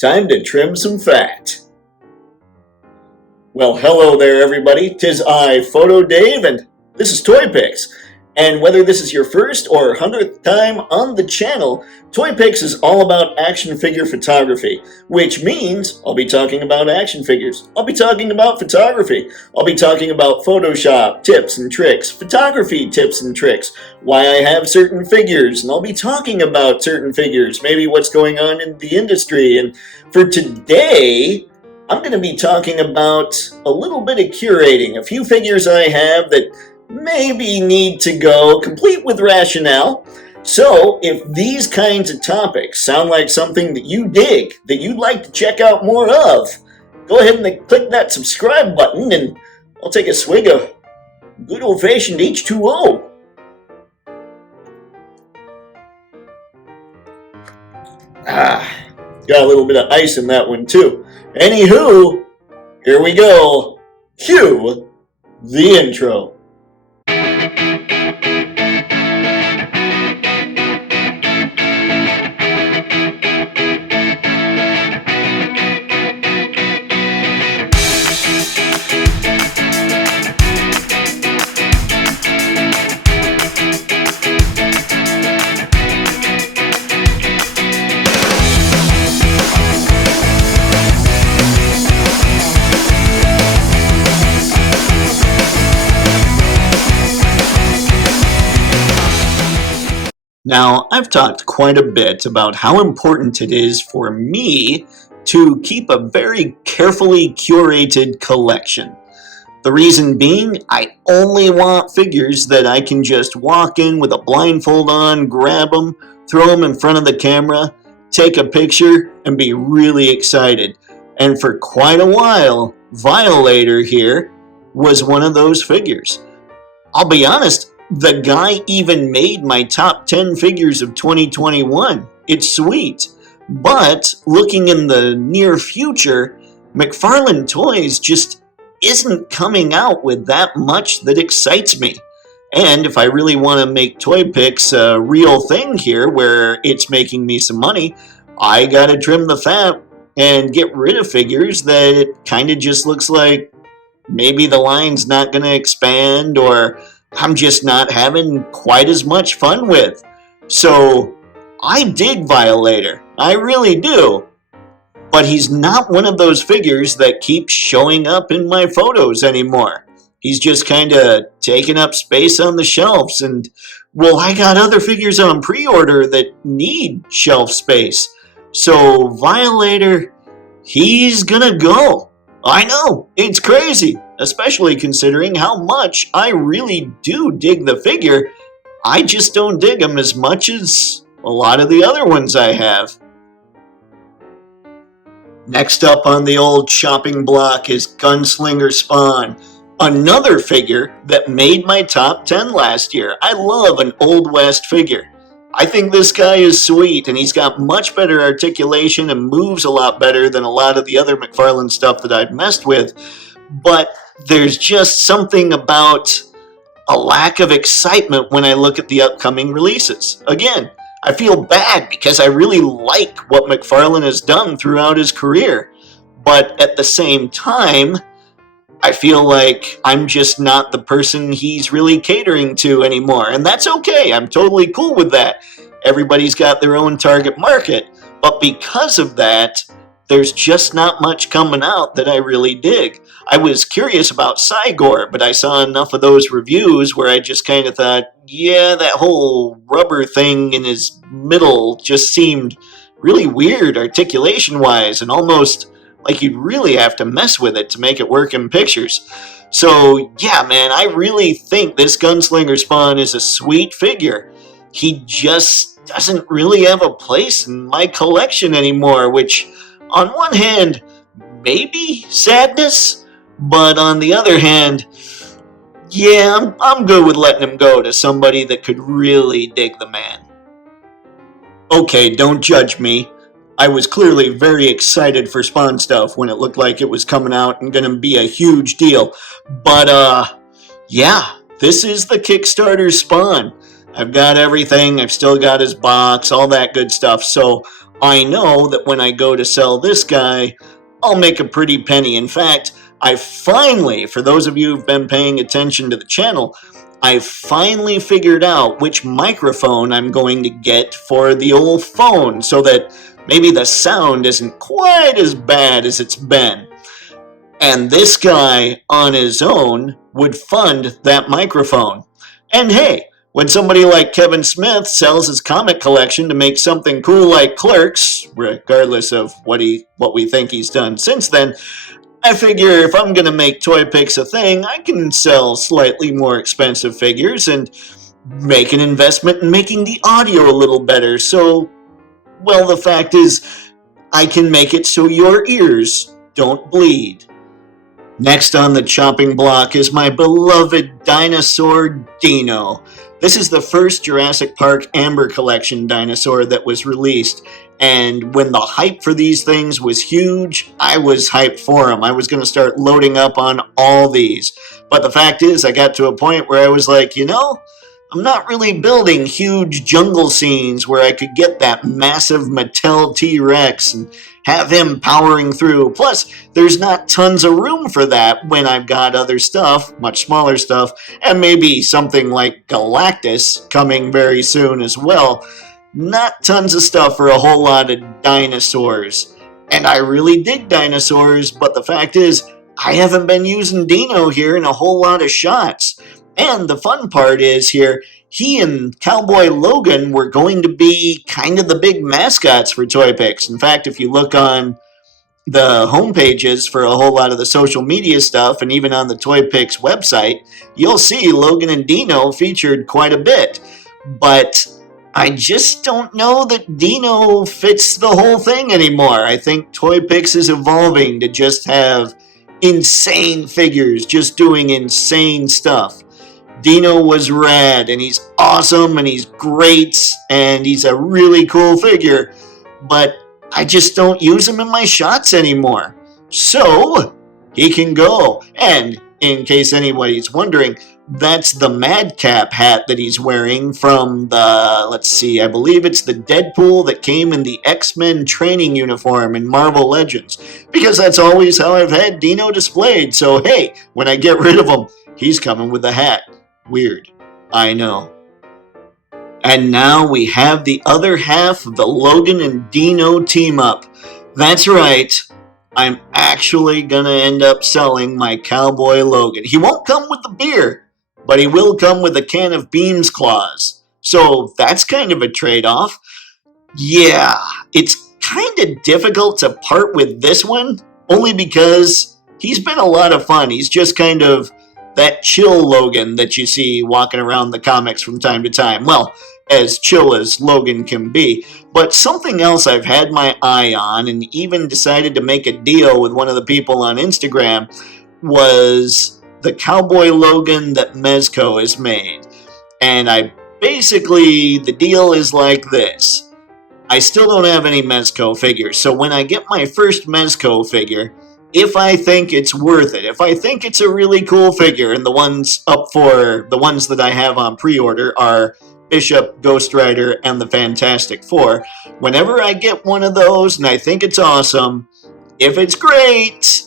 Time to trim some fat. Well, hello there, everybody. 'Tis I, Photo Dave, and this is Toypixx. And whether this is your first or 100th time on the channel, Toypixx is all about action figure photography, which means I'll be talking about action figures. I'll be talking about photography. I'll be talking about Photoshop tips and tricks, photography tips and tricks, why I have certain figures, and I'll be talking about certain figures, maybe what's going on in the industry. And for today, I'm going to be talking about a little bit of curating, a few figures I have that maybe need to go, complete with rationale. So if these kinds of topics sound like something that you dig, that you'd like to check out more of, go ahead and click that subscribe button and I'll take a swig of good old-fashioned H2O. Got a little bit of ice in that one too. Anywho, here we go. Cue the intro. Now, I've talked quite a bit about how important it is for me to keep a very carefully curated collection. The reason being, I only want figures that I can just walk in with a blindfold on, grab them, throw them in front of the camera, take a picture, and be really excited. And for quite a while, Violator here was one of those figures. I'll be honest, the guy even made my top 10 figures of 2021. It's sweet. But looking in the near future, McFarlane Toys just isn't coming out with that much that excites me. And if I really want to make Toypixx a real thing here where it's making me some money, I gotta trim the fat and get rid of figures that it kind of just looks like maybe the line's not gonna expand or I'm just not having quite as much fun with. So I dig Violator, I really do. But he's not one of those figures that keeps showing up in my photos anymore. He's just kind of taking up space on the shelves, and well, I got other figures on pre-order that need shelf space. So Violator, he's gonna go. I know, it's crazy, especially considering how much I really do dig the figure. I just don't dig him as much as a lot of the other ones I have. Next up on the old shopping block is Gunslinger Spawn, another figure that made my top 10 last year. I love an Old West figure. I think this guy is sweet, and he's got much better articulation and moves a lot better than a lot of the other McFarlane stuff that I've messed with. But there's just something about a lack of excitement when I look at the upcoming releases. Again, I feel bad because I really like what McFarlane has done throughout his career. But at the same time, I feel like I'm just not the person he's really catering to anymore. And that's okay. I'm totally cool with that. Everybody's got their own target market. But because of that, there's just not much coming out that I really dig. I was curious about Cygor, but I saw enough of those reviews where I just kind of thought, yeah, that whole rubber thing in his middle just seemed really weird articulation-wise and almost like you'd really have to mess with it to make it work in pictures. So yeah, man, I really think this Gunslinger Spawn is a sweet figure. He just doesn't really have a place in my collection anymore, which on one hand, maybe sadness, but on the other hand, yeah, I'm good with letting him go to somebody that could really dig the man. Okay, don't judge me. I was clearly very excited for Spawn stuff when it looked like it was coming out and gonna be a huge deal. But yeah, this is the Kickstarter Spawn. I've got everything. I've still got his box, all that good stuff. So I know that when I go to sell this guy, I'll make a pretty penny. In fact, I finally, for those of you who've been paying attention to the channel, I finally figured out which microphone I'm going to get for the old phone so that maybe the sound isn't quite as bad as it's been. And this guy on his own would fund that microphone. And hey, when somebody like Kevin Smith sells his comic collection to make something cool like Clerks, regardless of what we think he's done since then, I figure if I'm going to make Toypixx a thing, I can sell slightly more expensive figures and make an investment in making the audio a little better. So, well, the fact is, I can make it so your ears don't bleed. Next on the chopping block is my beloved dinosaur Dino. This is the first Jurassic Park Amber Collection dinosaur that was released, and when the hype for these things was huge, I was hyped for them. I was going to start loading up on all these. But the fact is, I got to a point where I was like, I'm not really building huge jungle scenes where I could get that massive Mattel T-Rex and have him powering through. Plus, there's not tons of room for that when I've got other stuff, much smaller stuff, and maybe something like Galactus coming very soon as well. Not tons of stuff for a whole lot of dinosaurs. And I really dig dinosaurs, but the fact is, I haven't been using Dino here in a whole lot of shots. And the fun part is here, he and Cowboy Logan were going to be kind of the big mascots for Toypixx. In fact, if you look on the homepages for a whole lot of the social media stuff, and even on the Toypixx website, you'll see Logan and Dino featured quite a bit. But I just don't know that Dino fits the whole thing anymore. I think Toypixx is evolving to just have insane figures, just doing insane stuff. Dino was rad, and he's awesome, and he's great, and he's a really cool figure, but I just don't use him in my shots anymore. So, he can go. And in case anybody's wondering, that's the Madcap hat that he's wearing from the, I believe it's the Deadpool that came in the X-Men training uniform in Marvel Legends. Because that's always how I've had Dino displayed, so hey, when I get rid of him, he's coming with the hat. Weird, I know. And now we have the other half of the Logan and Dino team up. That's right, I'm actually gonna end up selling my Cowboy Logan. He won't come with the beer, but he will come with a can of Beans Claws. So that's kind of a trade-off. Yeah, it's kind of difficult to part with this one, only because he's been a lot of fun. He's just kind of that chill Logan that you see walking around the comics from time to time. Well, as chill as Logan can be. But something else I've had my eye on, and even decided to make a deal with one of the people on Instagram, was the Cowboy Logan that Mezco has made. And the deal is like this. I still don't have any Mezco figures, so when I get my first Mezco figure, if I think it's worth it, if I think it's a really cool figure, and the ones that I have on pre-order are Bishop, Ghost Rider, and the Fantastic Four, whenever I get one of those and I think it's awesome, if it's great,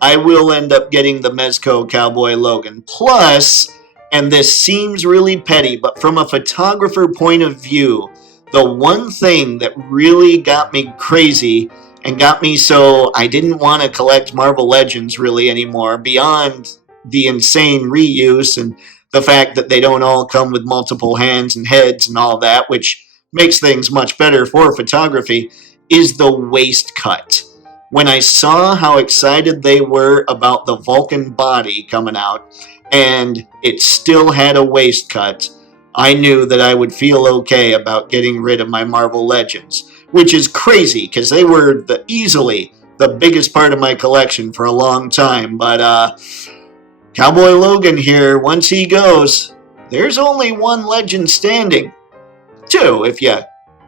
I will end up getting the Mezco Cowboy Logan. Plus, and this seems really petty, but from a photographer point of view, the one thing that really got me crazy and got me so I didn't want to collect Marvel Legends really anymore, beyond the insane reuse and the fact that they don't all come with multiple hands and heads and all that, which makes things much better for photography, is the waist cut. When I saw how excited they were about the Vulcan body coming out, and it still had a waist cut, I knew that I would feel okay about getting rid of my Marvel Legends. Which is crazy, because they were easily the biggest part of my collection for a long time. But Cowboy Logan here, once he goes, there's only one legend standing. Two, if you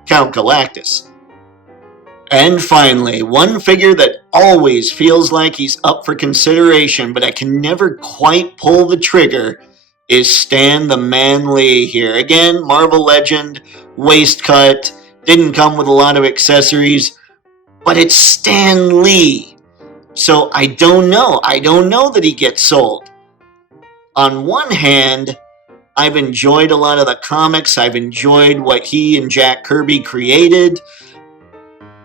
count Galactus. And finally, one figure that always feels like he's up for consideration, but I can never quite pull the trigger, is Stan the Man Lee here. Again, Marvel Legend, waist cut, didn't come with a lot of accessories, but it's Stan Lee. So I don't know. I don't know that he gets sold. On one hand, I've enjoyed a lot of the comics. I've enjoyed what he and Jack Kirby created.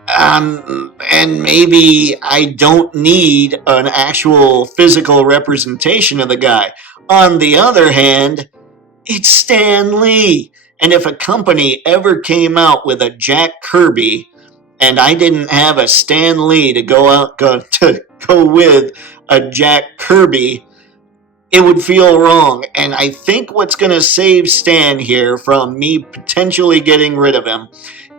And maybe I don't need an actual physical representation of the guy. On the other hand, it's Stan Lee. And if a company ever came out with a Jack Kirby and I didn't have a Stan Lee to go with a Jack Kirby, it would feel wrong. And I think what's going to save Stan here from me potentially getting rid of him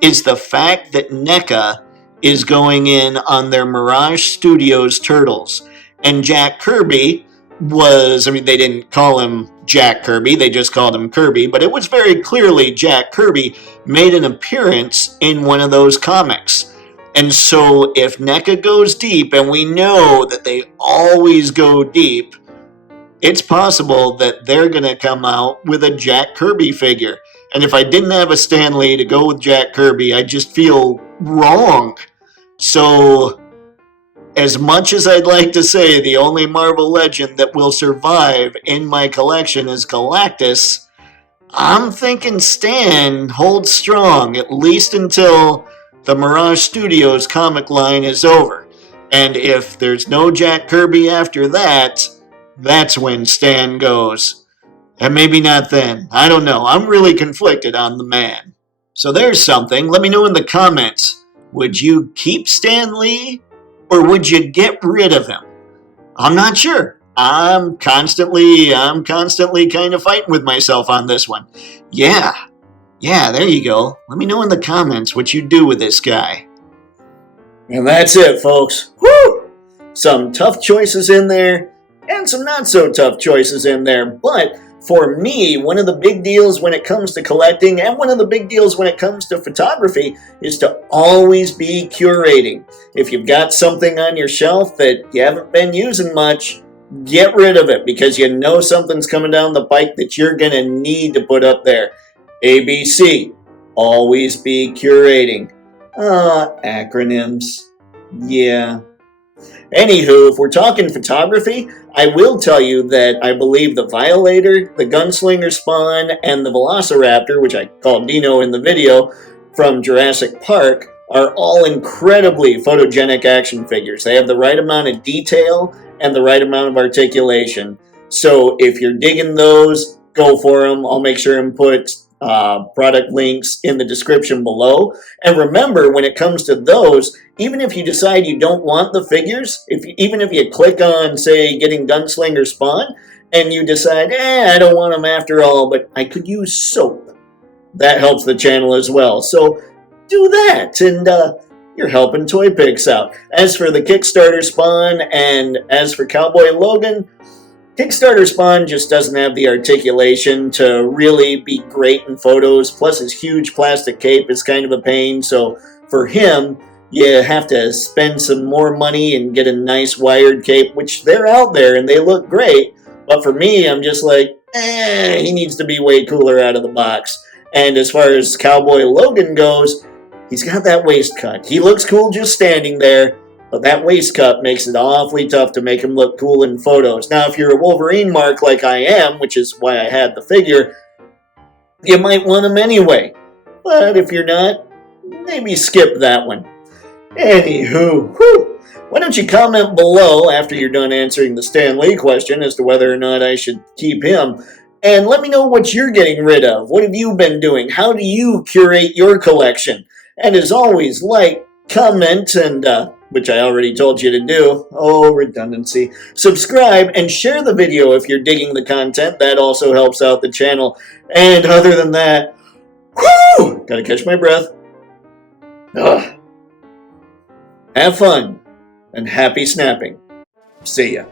is the fact that NECA is going in on their Mirage Studios Turtles. And Jack Kirby they didn't call him Jack Kirby, they just called him Kirby, but it was very clearly Jack Kirby made an appearance in one of those comics. And so if NECA goes deep, and we know that they always go deep, it's possible that they're going to come out with a Jack Kirby figure. And if I didn't have a Stan Lee to go with Jack Kirby, I just feel wrong. So, as much as I'd like to say the only Marvel Legend that will survive in my collection is Galactus, I'm thinking Stan holds strong, at least until the Mirage Studios comic line is over. And if there's no Jack Kirby after that, that's when Stan goes. And maybe not then. I don't know. I'm really conflicted on the man. So there's something. Let me know in the comments. Would you keep Stan Lee? Or would you get rid of him? I'm not sure. I'm constantly kind of fighting with myself on this one. Yeah, there you go. Let me know in the comments what you do with this guy. And that's it, folks. Woo! Some tough choices in there, and some not so tough choices in there. But for me, one of the big deals when it comes to collecting, and one of the big deals when it comes to photography, is to always be curating. If you've got something on your shelf that you haven't been using much, get rid of it, because you know something's coming down the pike that you're going to need to put up there. ABC, always be curating. Acronyms. Yeah. Anywho, if we're talking photography, I will tell you that I believe the Violator, the Gunslinger Spawn, and the Velociraptor, which I called Dino in the video, from Jurassic Park, are all incredibly photogenic action figures. They have the right amount of detail and the right amount of articulation. So if you're digging those, go for them. I'll make sure and put product links in the description below. And remember, when it comes to those, even if you decide you don't want the figures, even if you click on, say, getting Gunslinger Spawn, and you decide, I don't want them after all, but I could use soap, that helps the channel as well. So do that, and you're helping Toypixx out. As for the Kickstarter Spawn, and as for Cowboy Logan, Kickstarter Spawn just doesn't have the articulation to really be great in photos, plus his huge plastic cape is kind of a pain, so for him, you have to spend some more money and get a nice wired cape, which they're out there and they look great, but for me, I'm just like, he needs to be way cooler out of the box. And as far as Cowboy Logan goes, he's got that waist cut. He looks cool just standing there, but that waist cut makes it awfully tough to make him look cool in photos. Now, if you're a Wolverine mark like I am, which is why I had the figure, you might want him anyway. But if you're not, maybe skip that one. Anywho, why don't you comment below after you're done answering the Stan Lee question as to whether or not I should keep him. And let me know what you're getting rid of. What have you been doing? How do you curate your collection? And as always, like, comment, and which I already told you to do. Oh, redundancy. Subscribe and share the video if you're digging the content. That also helps out the channel. And other than that, gotta catch my breath. Have fun and happy snapping. See ya.